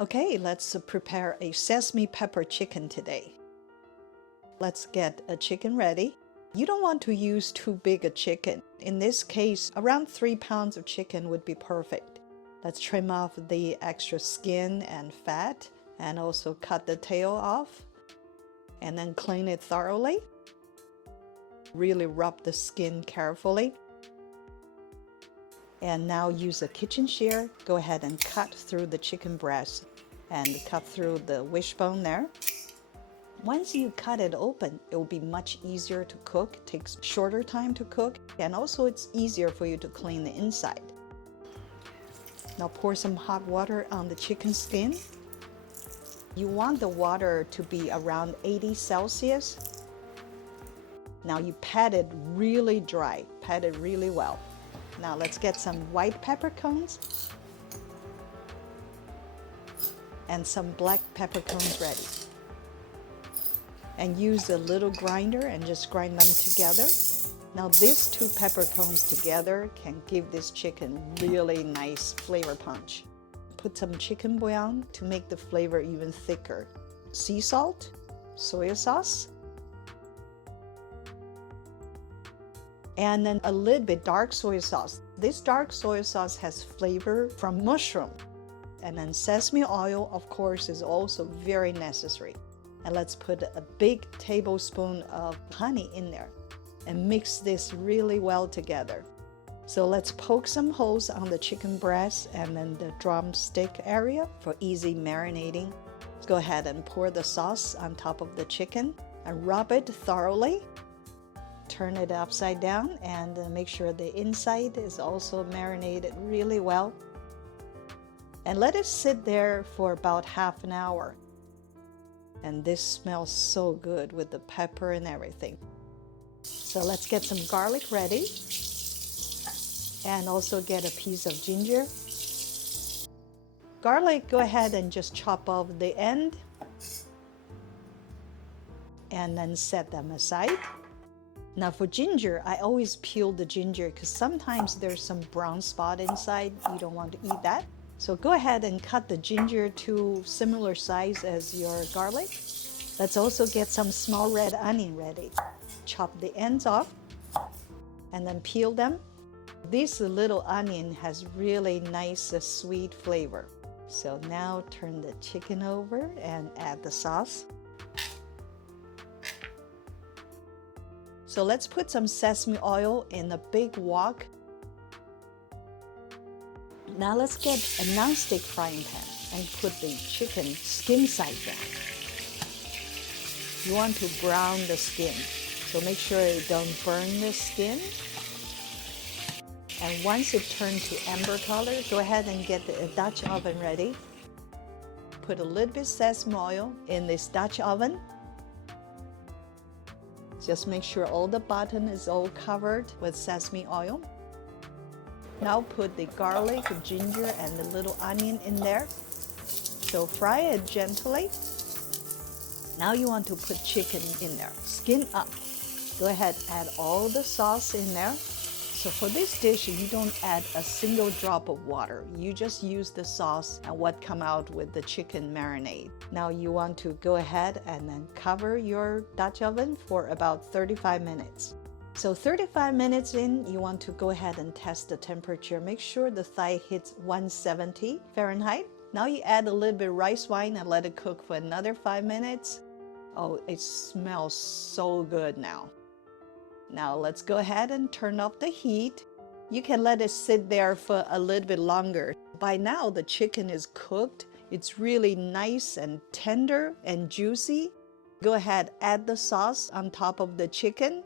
Okay, let's prepare a sesame pepper chicken today. Let's get a chicken ready. You don't want to use too big a chicken. In this case, around 3 pounds of chicken would be perfect. Let's trim off the extra skin and fat and also cut the tail off and then clean it thoroughly. Really rub the skin carefully. And now use a kitchen shear. Go ahead and cut through the chicken breast and cut through the wishbone there. Once you cut it open, it will be much easier to cook. It takes shorter time to cook, and also it's easier for you to clean the inside. Now pour some hot water on the chicken skin. You want the water to be around 80 Celsius. Now you pat it really dry, pat it really well. Now let's get some white peppercorns and some black peppercorns ready. And use a little grinder and just grind them together. Now these two peppercorns together can give this chicken really nice flavor punch. Put some chicken bouillon to make the flavor even thicker. Sea salt, soy sauce, and then a little bit dark soy sauce. This dark soy sauce has flavor from mushroom. And then sesame oil, of course, is also very necessary. And let's put a big tablespoon of honey in there and mix this really well together. So let's poke some holes on the chicken breast and then the drumstick area for easy marinating. Let's go ahead and pour the sauce on top of the chicken and rub it thoroughly. Turn it upside down and make sure the inside is also marinated really well. And let it sit there for about half an hour. And this smells so good with the pepper and everything. So let's get some garlic ready. And also get a piece of ginger. Garlic, go ahead and just chop off the end. And then set them aside. Now for ginger, I always peel the ginger because sometimes there's some brown spot inside. You don't want to eat that. So go ahead and cut the ginger to similar size as your garlic. Let's also get some small red onion ready. Chop the ends off and then peel them. This little onion has really nice sweet flavor. So now turn the chicken over and add the sauce. So let's put some sesame oil in a big wok. Now let's get a non-stick frying pan and put the chicken skin side down. You want to brown the skin, so make sure you don't burn the skin. And once it turns to amber color, go ahead and get the Dutch oven ready. Put a little bit sesame oil in this Dutch oven. Just make sure all the bottom is all covered with sesame oil. Now put the garlic, ginger, and the little onion in there. So fry it gently. Now you want to put chicken in there. Skin up. Go ahead, add all the sauce in there. So for this dish, you don't add a single drop of water. You just use the sauce and what come out with the chicken marinade. Now you want to go ahead and then cover your Dutch oven for about 35 minutes. So 35 minutes in, you want to go ahead and test the temperature. Make sure the thigh hits 170 Fahrenheit. Now you add a little bit rice wine and let it cook for another 5 minutes. Oh, it smells so good now. Now let's go ahead and turn off the heat. You can let it sit there for a little bit longer. By now the chicken is cooked. It's really nice and tender and juicy. Go ahead, add the sauce on top of the chicken.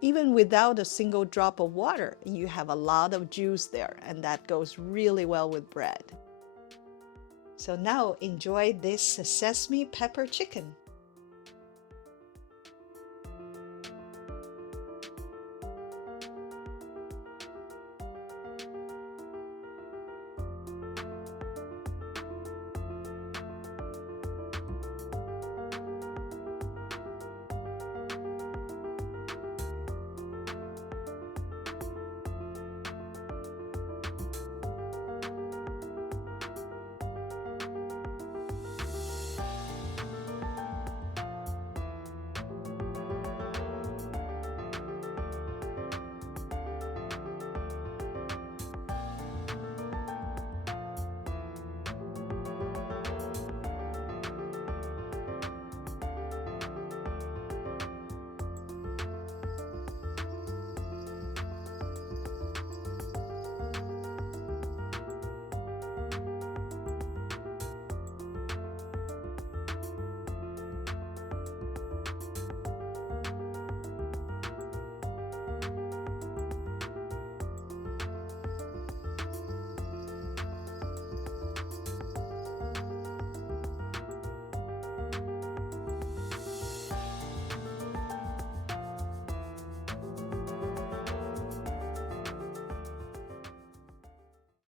Even without a single drop of water, you have a lot of juice there, and that goes really well with bread. So now enjoy this sesame pepper chicken.